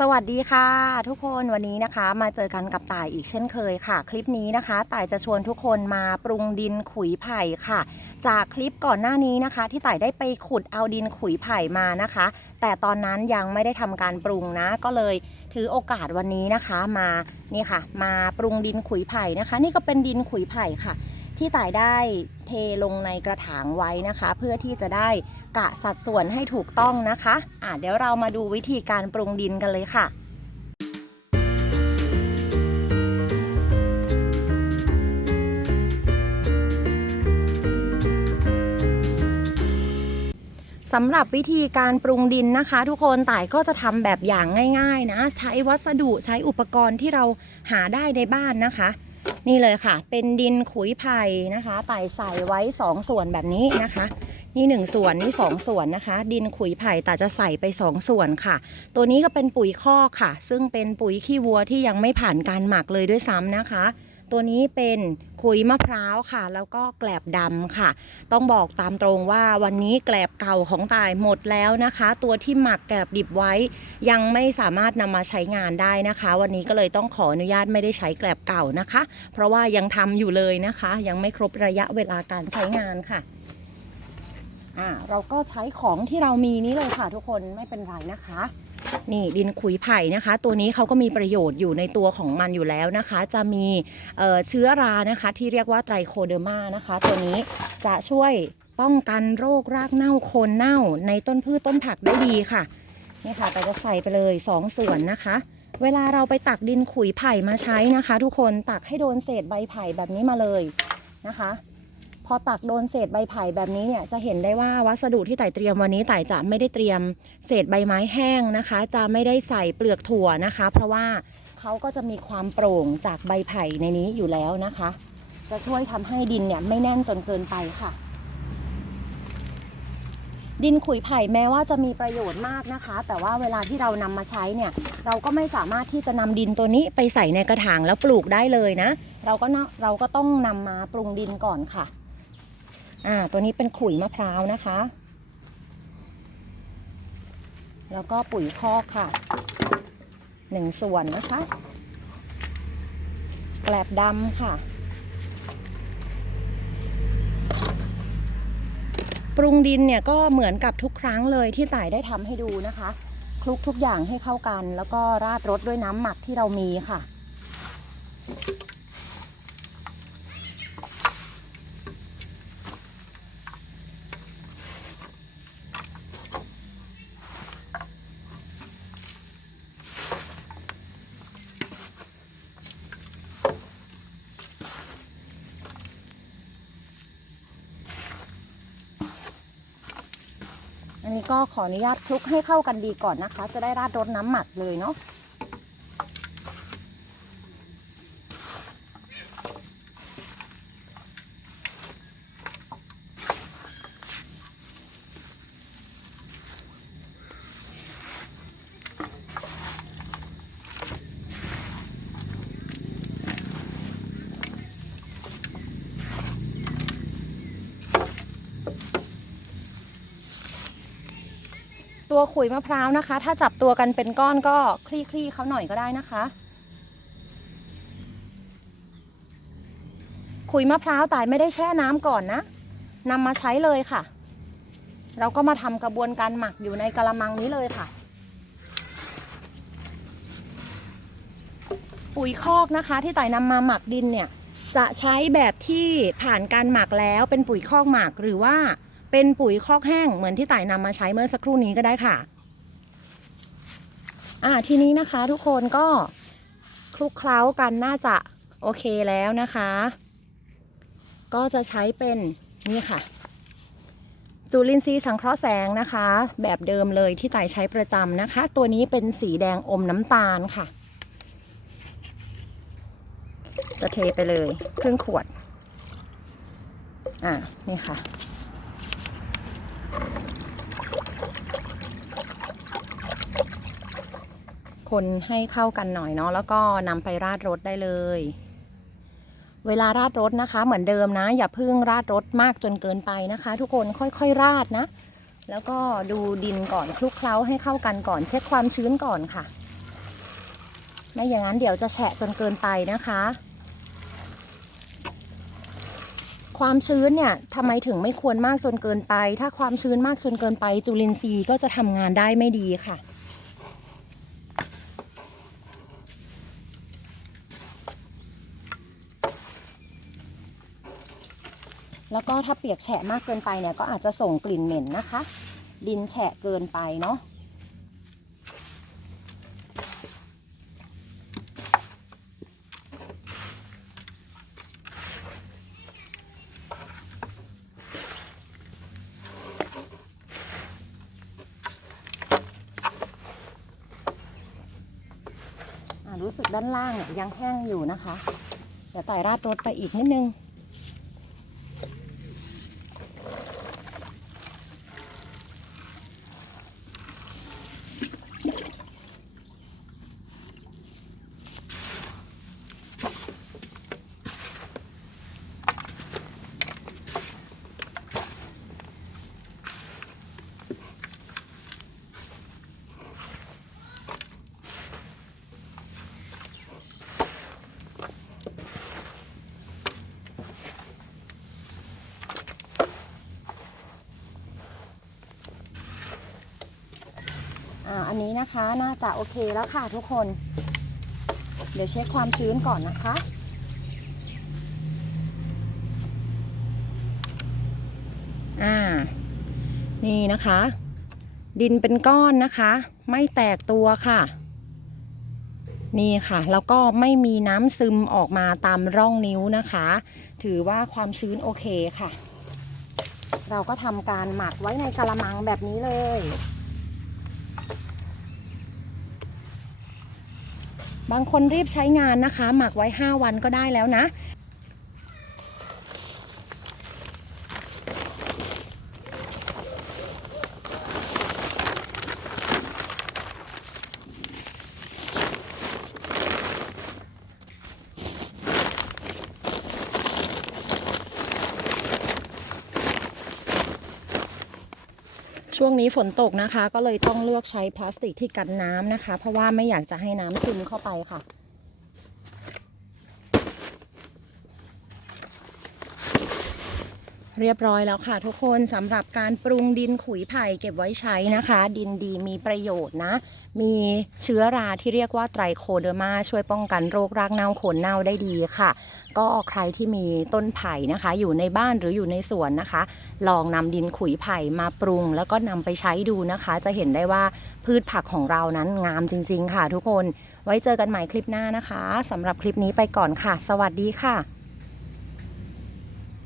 สวัสดีค่ะ ทุกคนวันนี้นะคะ มาเจอกันกับต่ายอีกเช่นเคยค่ะ คลิปนี้นะคะต่ายจะชวนทุกคนมาปรุงดินขุยไผ่ค่ะ จากคลิปก่อนหน้านี้นะคะ ที่ต่ายได้ไปขุดเอาดินขุยไผ่มานะคะ แต่ตอนนั้นยังไม่ได้ทำการปรุงนะ ก็เลยถือโอกาสวันนี้นะคะมานี่ค่ะ มาปรุงดินขุยไผ่นะคะ นี่ก็เป็นดินขุยไผ่ค่ะ ที่ต่ายได้เทลงในกระถางไว้นะคะ เพื่อที่จะได้ กะสัดส่วนให้ถูกต้องนะคะอะเดี๋ยวเรามาดูวิธีการปรุงดินกันเลยค่ะสำหรับวิธีการปรุงดินนะคะ ทุกคนต่ายก็จะทำแบบอย่างง่าย ๆ นะ ใช้วัสดุใช้อุปกรณ์ที่เราหาได้ในบ้านนะคะ นี่เลยค่ะ เป็นดินขุยไผ่นะคะต่ายใส่ไว้ 2 ส่วนแบบนี้นะคะ นี่1ส่วนนี่2ส่วนนะคะ ดินขุยไผ่แต่จะใส่ไป2ส่วนค่ะ ตัวนี้ก็เป็นปุ๋ยคอกค่ะ ซึ่งเป็นปุ๋ยขี้วัวที่ยังไม่ผ่านการหมักเลยด้วยซ้ำนะคะ ตัวนี้เป็นขุยมะพร้าวค่ะ แล้วก็แกลบดำค่ะ ต้องบอกตามตรงว่าวันนี้แกลบเก่าของตายหมดแล้วนะคะ ตัวที่หมักแกลบดิบไว้ ยังไม่สามารถนำมาใช้งานได้นะคะ วันนี้ก็เลยต้องขออนุญาตไม่ได้ใช้แกลบเก่านะคะ เพราะว่ายังทำอยู่เลยนะคะ ยังไม่ครบระยะเวลาการใช้งานค่ะ อ่าเราก็ใช้ของที่เรามีนี้เลยค่ะทุกคนไม่เป็นไรนะคะ นี่ดินขุยไผ่นะคะ ตัวนี้เขาก็มีประโยชน์อยู่ในตัวของมันอยู่แล้วนะคะ จะมีเเชื้อรานะคะ ที่เรียกว่าไตรโคเดอร์มานะคะ ตัวนี้จะช่วยป้องกันโรครากเน่าโคนเน่าในต้นพืชต้นผักได้ดีค่ะนี่ค่ะแต่จะใส่ไปเลยสองส่วนนะคะ เวลาเราไปตักดินขุยไผ่มาใช้นะคะ ทุกคนตักให้โดนเศษใบไผ่แบบนี้มาเลยนะคะ อตักโดนเศษใบไผ่แบบนี้เนี่ยจะเห็นได้ว่าวัสดุที่ไต่เตรียมวันนี้ไต่จะไม่ได้เตรียมเศษใบไม้แห้งนะคะ จะไม่ได้ใส่เปลือกถั่วนะคะ เพราะว่าเขาก็จะมีความโปร่งจากใบไผ่ในนี้อยู่แล้วนะคะ จะช่วยทำให้ดินเนี่ยไม่แน่นจนเกินไปค่ะ ดินขุยไผ่แม้ว่าจะมีประโยชน์มากนะคะ แต่ว่าเวลาที่เรานำมาใช้เนี่ยเราก็ไม่สามารถที่จะนำดินตัวนี้ไปใส่ในกระถางแล้วปลูกได้เลยนะ เราก็เราก็ต้องนำมาปรุงดินก่อนค่ะ อ่าตัวนี้เป็นขุยมะพร้าวนะคะ แล้วก็ปุ๋ยคอกค่ะหนึ่งส่วนนะคะแกลบดำค่ะ ปรุงดินเนี่ยก็เหมือนกับทุกครั้งเลยที่ต่ายได้ทำให้ดูนะคะ คลุกทุกอย่างให้เข้ากัน แล้วก็ราดรสด้วยน้ำหมักที่เรามีค่ะ นี้ก็ขออนุญาตคลุกให้เข้ากันดีก่อนนะคะ จะได้ราดรสน้ำหมักเลยเนาะ ตัวขุยมะพร้าวนะคะ ถ้าจับตัวกันเป็นก้อนก็คลี่คลี่ๆเขาหน่อยก็ได้นะคะ ขุยมะพร้าวตายไม่ได้แช่น้ำก่อนนะนำมาใช้เลยค่ะ เราก็มาทำกระบวนการหมักอยู่ในกระมังนี้เลยค่ะ ปุ๋ยคอกนะคะ ที่ต่ายนำมาหมักดินเนี่ยจะใช้แบบที่ผ่านการหมักแล้วเป็นปุ๋ยคอกหมักหรือว่า เป็นปุ๋ยคอกแห้งเหมือนที่ต่ายนำมาใช้เมื่อสักครู่นี้ก็ได้ค่ะ อ่าทีนี้นะคะทุกคนก็คลุกเคล้ากันน่าจะโอเคแล้วนะคะ ก็จะใช้เป็นนี่ค่ะจุลินทรีย์สังเคราะห์แสงนะคะ แบบเดิมเลยที่ต่ายใช้ประจำนะคะ ตัวนี้เป็นสีแดงอมน้ำตาลค่ะ จะเทไปเลยครึ่งขวด อ่านี่ค่ะ คนให้เข้ากันหน่อยเนาะแล้วก็นำไปราดรถได้เลย เวลาราดรถนะคะ เหมือนเดิมนะ อย่าเพึ่งราดรถมากจนเกินไปนะคะ ทุกคนค่อยๆราดนะ แล้วก็ดูดินก่อนคลุกเคล้าให้เข้ากันก่อน เช็คความชื้นก่อนค่ะ ไม่อย่างนั้นเดี๋ยวจะแฉะจนเกินไปนะคะความชื้นเนี่ยทำไมถึงไม่ควรมากจนเกินไป ถ้าความชื้นมากจนเกินไป จุลินทรีย์ก็จะทำงานได้ไม่ดีค่ะ แล้วก็ถ้าเปียกแฉะมากเกินไปเนี่ยก็อาจจะส่งกลิ่นเหม็นนะคะ ดินแฉะเกินไปเนาะรู้สึกด้านล่างยยังแห้งอยู่นะคะ เดี๋ยวไต่ราดรถไปอีกนิดนึง อันนี้นะคะน่าจะโอเคแล้วค่ะทุกคน เดี๋ยวเช็คความชื้นก่อนนะคะ อ่า นี่นะคะ ดินเป็นก้อนนะคะ ไม่แตกตัวค่ะ นี่ค่ะ แล้วก็ไม่มีน้ำซึมออกมาตามร่องนิ้วนะคะ ถือว่าความชื้นโอเคค่ะ เราก็ทำการหมักไว้ในกระมังแบบนี้เลย บางคนรีบใช้งานนะคะ หมักไว้ 5 วันก็ได้แล้วนะ ช่วงนี้ฝนตกนะคะ ก็เลยต้องเลือกใช้พลาสติกที่กันน้ำนะคะ เพราะว่าไม่อยากจะให้น้ำซึมเข้าไปค่ะ เรียบร้อยแล้วค่ะทุกคนสำหรับการปรุงดินขุยไผ่เก็บไว้ใช้นะคะ ดินดีมีประโยชน์นะ มีเชื้อราที่เรียกว่าไตรโคเดอร์มาช่วยป้องกันโรครากเน่าโคนเน่าได้ดีค่ะ ก็ใครที่มีต้นไผ่นะคะ อยู่ในบ้านหรืออยู่ในสวนนะคะ ลองนำดินขุยไผ่มาปรุง แล้วก็นำไปใช้ดูนะคะ จะเห็นได้ว่าพืชผักของเรานั้นงามจริง ๆ ค่ะ ทุกคน ไว้เจอกันใหม่คลิปหน้านะคะสำหรับคลิปนี้ไปก่อนค่ะ สวัสดีค่ะ